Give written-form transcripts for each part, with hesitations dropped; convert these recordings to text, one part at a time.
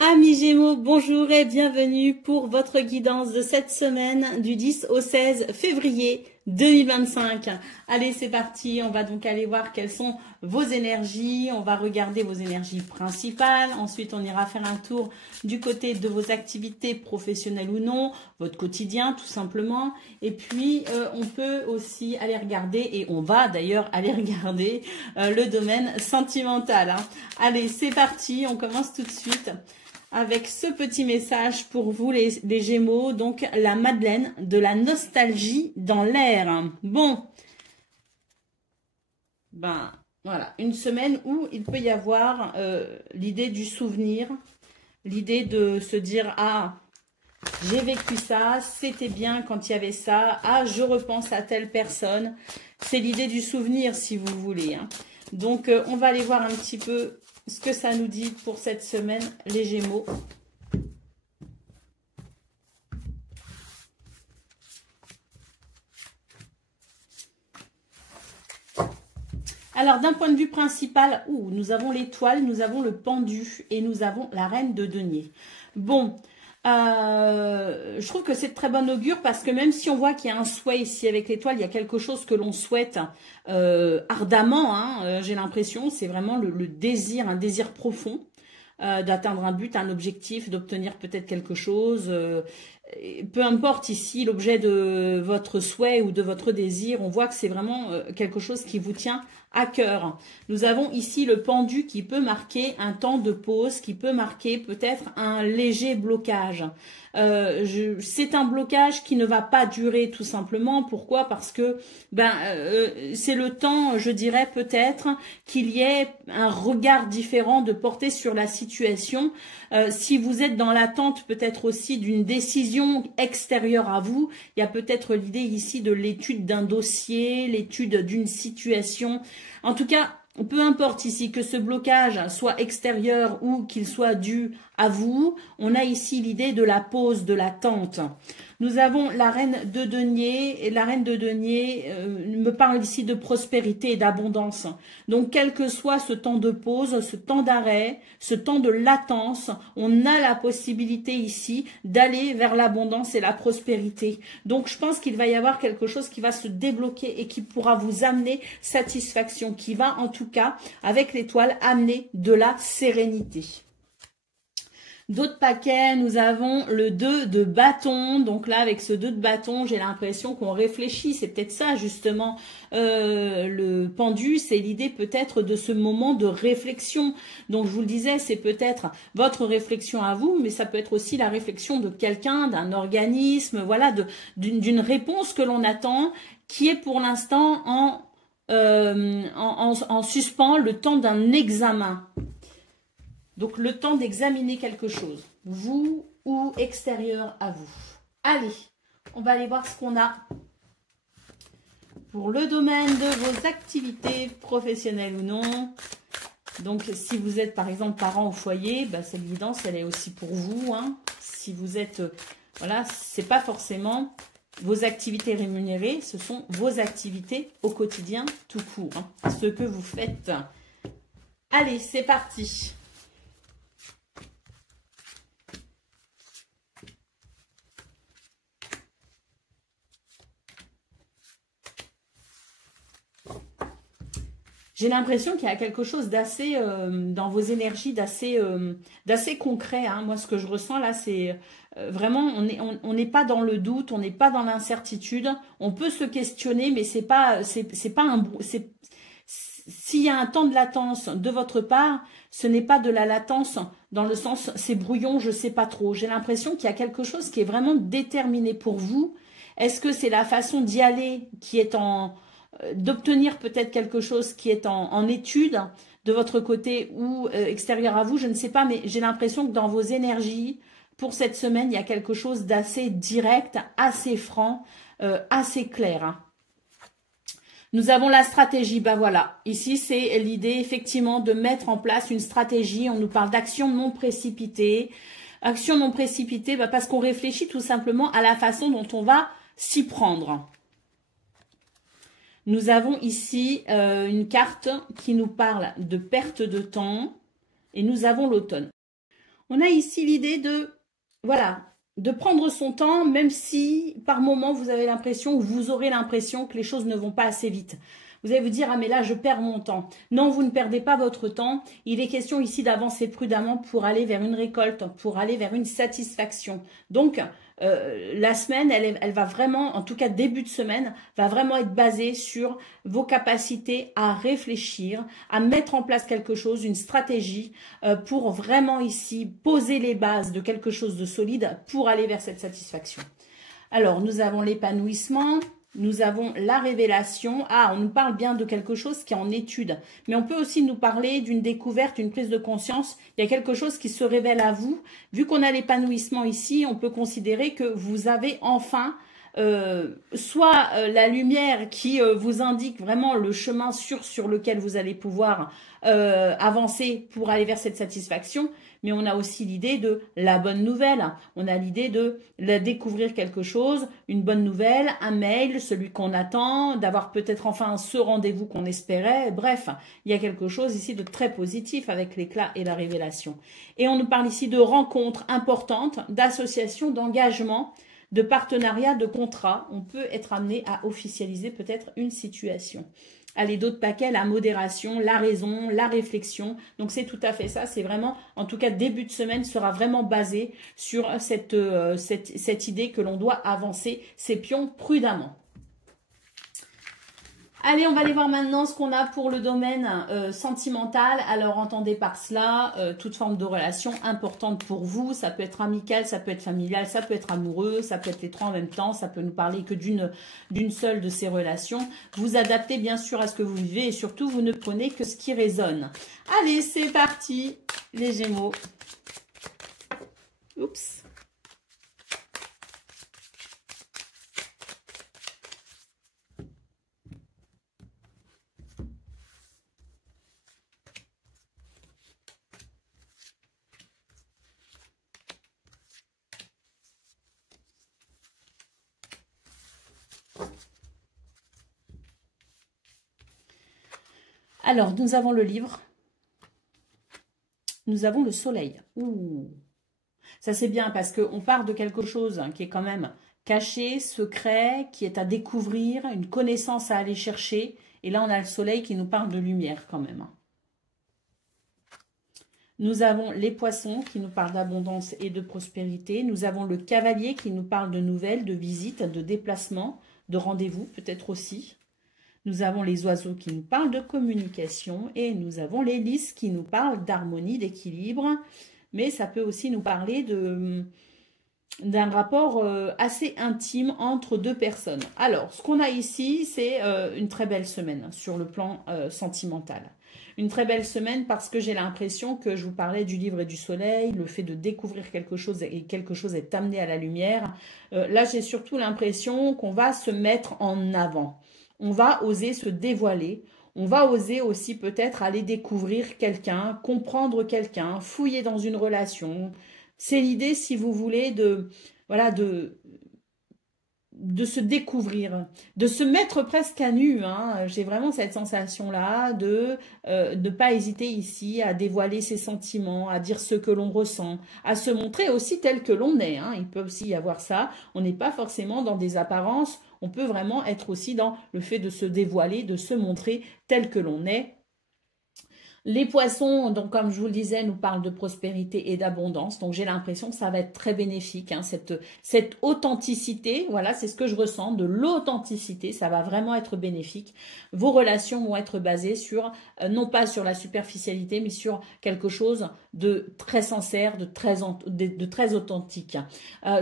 Amis Gémeaux, bonjour et bienvenue pour votre guidance de cette semaine du 10 au 16 février 2025. Allez, c'est parti, on va donc aller voir quelles sont vos énergies, on va regarder vos énergies principales, ensuite on ira faire un tour du côté de vos activités professionnelles ou non, votre quotidien tout simplement, et puis on peut aussi aller regarder, et on va d'ailleurs aller regarder le domaine sentimental. Allez, c'est parti, on commence tout de suite avec ce petit message pour vous les Gémeaux, donc la Madeleine de la nostalgie dans l'air. Bon, ben voilà, une semaine où il peut y avoir l'idée du souvenir, l'idée de se dire « Ah, j'ai vécu ça, c'était bien quand il y avait ça, ah, je repense à telle personne ». C'est l'idée du souvenir si vous voulez. Donc, on va aller voir un petit peu ce que ça nous dit pour cette semaine, les Gémeaux. Alors, d'un point de vue principal, nous avons l'étoile, nous avons le pendu et nous avons la reine de denier. Bon, je trouve que c'est de très bon augure parce que même si on voit qu'il y a un souhait ici avec l'étoile, il y a quelque chose que l'on souhaite ardemment, j'ai l'impression, c'est vraiment le désir, un désir profond d'atteindre un but, un objectif, d'obtenir peut-être quelque chose. Peu importe ici l'objet de votre souhait ou de votre désir, on voit que c'est vraiment quelque chose qui vous tient à cœur. Nous avons ici le pendu qui peut marquer un temps de pause, qui peut marquer peut-être un léger blocage. C'est un blocage qui ne va pas durer tout simplement. Pourquoi? Parce que c'est le temps, je dirais peut-être, qu'il y ait un regard différent de porter sur la situation. Si vous êtes dans l'attente peut-être aussi d'une décision extérieure à vous, il y a peut-être l'idée ici de l'étude d'un dossier, l'étude d'une situation. En tout cas, peu importe ici que ce blocage soit extérieur ou qu'il soit dû à vous, on a ici l'idée de la pause, de l'attente. Nous avons la reine de denier, et la reine de denier me parle ici de prospérité et d'abondance. Donc, quel que soit ce temps de pause, ce temps d'arrêt, ce temps de latence, on a la possibilité ici d'aller vers l'abondance et la prospérité. Donc, je pense qu'il va y avoir quelque chose qui va se débloquer et qui pourra vous amener satisfaction, qui va en tout cas, avec l'étoile, amener de la sérénité. D'autres paquets, nous avons le 2 de bâton. Donc là, avec ce 2 de bâton, j'ai l'impression qu'on réfléchit. C'est peut-être ça, justement, le pendu. C'est l'idée peut-être de ce moment de réflexion. Donc, je vous le disais, c'est peut-être votre réflexion à vous, mais ça peut être aussi la réflexion de quelqu'un, d'un organisme, voilà, d'une réponse que l'on attend, qui est pour l'instant en suspens le temps d'un examen. Donc, le temps d'examiner quelque chose, vous ou extérieur à vous. Allez, on va aller voir ce qu'on a pour le domaine de vos activités professionnelles ou non. Donc, si vous êtes par exemple parent au foyer, cette guidance, elle est aussi pour vous. Si vous êtes, voilà, c'est pas forcément vos activités rémunérées, ce sont vos activités au quotidien tout court, ce que vous faites. Allez, c'est parti. J'ai l'impression qu'il y a quelque chose d'assez, dans vos énergies, d'assez concret. Moi, ce que je ressens là, c'est vraiment, on n'est pas dans le doute, on n'est pas dans l'incertitude. On peut se questionner, mais c'est pas un... S'il y a un temps de latence de votre part, ce n'est pas de la latence dans le sens, c'est brouillon, je sais pas trop. J'ai l'impression qu'il y a quelque chose qui est vraiment déterminé pour vous. Est-ce que c'est la façon d'y aller qui est d'obtenir peut-être quelque chose qui est en étude de votre côté ou extérieur à vous, je ne sais pas, mais j'ai l'impression que dans vos énergies, pour cette semaine, il y a quelque chose d'assez direct, assez franc, assez clair. Nous avons la stratégie, voilà, ici c'est l'idée effectivement de mettre en place une stratégie, on nous parle d'action non précipitée. Action non précipitée, parce qu'on réfléchit tout simplement à la façon dont on va s'y prendre. Nous avons ici une carte qui nous parle de perte de temps et nous avons l'automne. On a ici l'idée de, voilà, de prendre son temps, même si par moment vous avez l'impression ou vous aurez l'impression que les choses ne vont pas assez vite. Vous allez vous dire, ah mais là je perds mon temps. Non, vous ne perdez pas votre temps. Il est question ici d'avancer prudemment pour aller vers une récolte, pour aller vers une satisfaction. Donc, la semaine, elle va vraiment, en tout cas début de semaine, va vraiment être basée sur vos capacités à réfléchir, à mettre en place quelque chose, une stratégie pour vraiment ici poser les bases de quelque chose de solide pour aller vers cette satisfaction. Alors, nous avons l'épanouissement. Nous avons la révélation. Ah, on nous parle bien de quelque chose qui est en étude. Mais on peut aussi nous parler d'une découverte, une prise de conscience. Il y a quelque chose qui se révèle à vous. Vu qu'on a l'épanouissement ici, on peut considérer que vous avez enfin soit la lumière qui vous indique vraiment le chemin sûr sur lequel vous allez pouvoir avancer pour aller vers cette satisfaction, mais on a aussi l'idée de la bonne nouvelle, on a l'idée de découvrir quelque chose, une bonne nouvelle, un mail, celui qu'on attend, d'avoir peut-être enfin ce rendez-vous qu'on espérait, bref, il y a quelque chose ici de très positif avec l'éclat et la révélation. Et on nous parle ici de rencontres importantes, d'associations, d'engagements, de partenariat, de contrat, on peut être amené à officialiser peut-être une situation. Allez, d'autres paquets, la modération, la raison, la réflexion. Donc, c'est tout à fait ça. C'est vraiment, en tout cas, début de semaine sera vraiment basé sur cette idée que l'on doit avancer ses pions prudemment. Allez, on va aller voir maintenant ce qu'on a pour le domaine sentimental. Alors, entendez par cela toute forme de relation importante pour vous. Ça peut être amical, ça peut être familial, ça peut être amoureux, ça peut être les trois en même temps. Ça peut nous parler que d'une seule de ces relations. Vous adaptez bien sûr à ce que vous vivez et surtout, vous ne prenez que ce qui résonne. Allez, c'est parti, les Gémeaux. Oups. Alors, nous avons le livre. Nous avons le soleil. Ouh. Ça, c'est bien parce qu'on part de quelque chose qui est quand même caché, secret, qui est à découvrir, une connaissance à aller chercher. Et là, on a le soleil qui nous parle de lumière quand même. Nous avons les poissons qui nous parlent d'abondance et de prospérité. Nous avons le cavalier qui nous parle de nouvelles, de visites, de déplacements, de rendez-vous peut-être aussi. Nous avons les oiseaux qui nous parlent de communication et nous avons les lys qui nous parlent d'harmonie, d'équilibre. Mais ça peut aussi nous parler d'un rapport assez intime entre deux personnes. Alors, ce qu'on a ici, c'est une très belle semaine sur le plan sentimental. Une très belle semaine parce que j'ai l'impression que je vous parlais du livre et du soleil, le fait de découvrir quelque chose et quelque chose est amené à la lumière. Là, j'ai surtout l'impression qu'on va se mettre en avant. On va oser se dévoiler. On va oser aussi peut-être aller découvrir quelqu'un, comprendre quelqu'un, fouiller dans une relation. C'est l'idée, si vous voulez, voilà, de se découvrir, de se mettre presque à nu. Hein. J'ai vraiment cette sensation-là de ne pas hésiter ici à dévoiler ses sentiments, à dire ce que l'on ressent, à se montrer aussi tel que l'on est. Hein. Il peut aussi y avoir ça. On n'est pas forcément dans des apparences. On peut vraiment être aussi dans le fait de se dévoiler, de se montrer tel que l'on est. Les poissons, donc comme je vous le disais, nous parlent de prospérité et d'abondance. Donc j'ai l'impression que ça va être très bénéfique. Hein, cette authenticité, voilà, c'est ce que je ressens, de l'authenticité. Ça va vraiment être bénéfique. Vos relations vont être basées sur, non pas sur la superficialité, mais sur quelque chose de très sincère, de très authentique.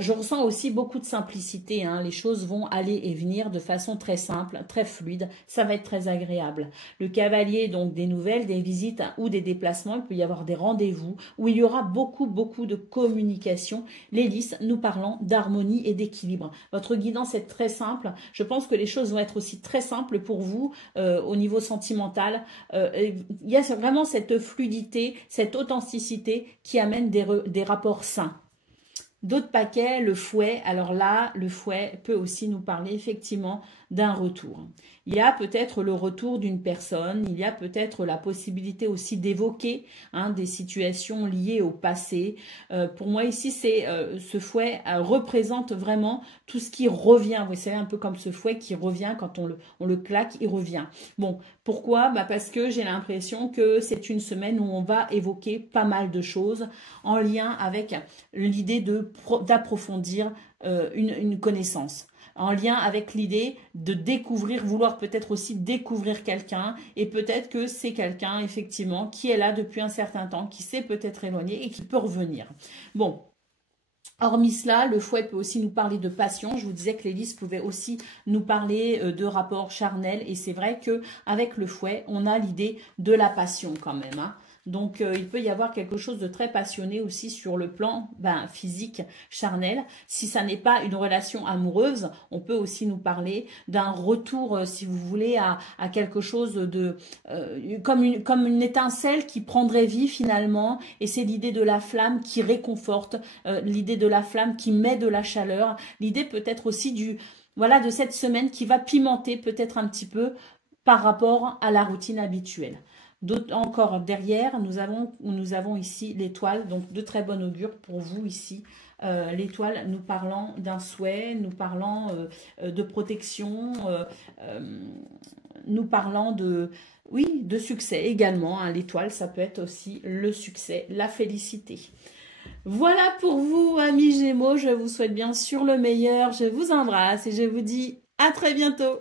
Je ressens aussi beaucoup de simplicité. Hein, les choses vont aller et venir de façon très simple, très fluide. Ça va être très agréable. Le cavalier, donc des nouvelles, des visites, ou des déplacements, il peut y avoir des rendez-vous où il y aura beaucoup de communication. Les lys nous parlant d'harmonie et d'équilibre. Votre guidance est très simple. Je pense que les choses vont être aussi très simples pour vous au niveau sentimental. Il y a vraiment cette fluidité, cette authenticité qui amène des rapports sains. D'autres paquets, le fouet. Alors là, le fouet peut aussi nous parler effectivement d'un retour. Il y a peut-être le retour d'une personne, il y a peut-être la possibilité aussi d'évoquer des situations liées au passé. Pour moi ici, ce fouet représente vraiment tout ce qui revient. Vous savez, un peu comme ce fouet qui revient quand on le claque, il revient. Bon, pourquoi? Parce que j'ai l'impression que c'est une semaine où on va évoquer pas mal de choses en lien avec l'idée d'approfondir une connaissance, en lien avec l'idée de découvrir, vouloir peut-être aussi découvrir quelqu'un, et peut-être que c'est quelqu'un effectivement qui est là depuis un certain temps, qui s'est peut-être éloigné et qui peut revenir. Bon. Hormis cela, le fouet peut aussi nous parler de passion. Je vous disais que les lys pouvaient aussi nous parler de rapports charnels. Et c'est vrai qu'avec le fouet, on a l'idée de la passion quand même. Donc, il peut y avoir quelque chose de très passionné aussi sur le plan physique, charnel. Si ça n'est pas une relation amoureuse, on peut aussi nous parler d'un retour, si vous voulez, à quelque chose de comme une étincelle qui prendrait vie finalement. Et c'est l'idée de la flamme qui réconforte, l'idée de la flamme qui met de la chaleur. L'idée peut-être aussi de cette semaine qui va pimenter peut-être un petit peu par rapport à la routine habituelle. Encore derrière, nous avons ici l'étoile, donc de très bon augure pour vous ici. L'étoile nous parlant d'un souhait, nous parlant de protection, nous parlant de succès également. L'étoile, ça peut être aussi le succès, la félicité. Voilà pour vous, amis Gémeaux. Je vous souhaite bien sûr le meilleur. Je vous embrasse et je vous dis à très bientôt.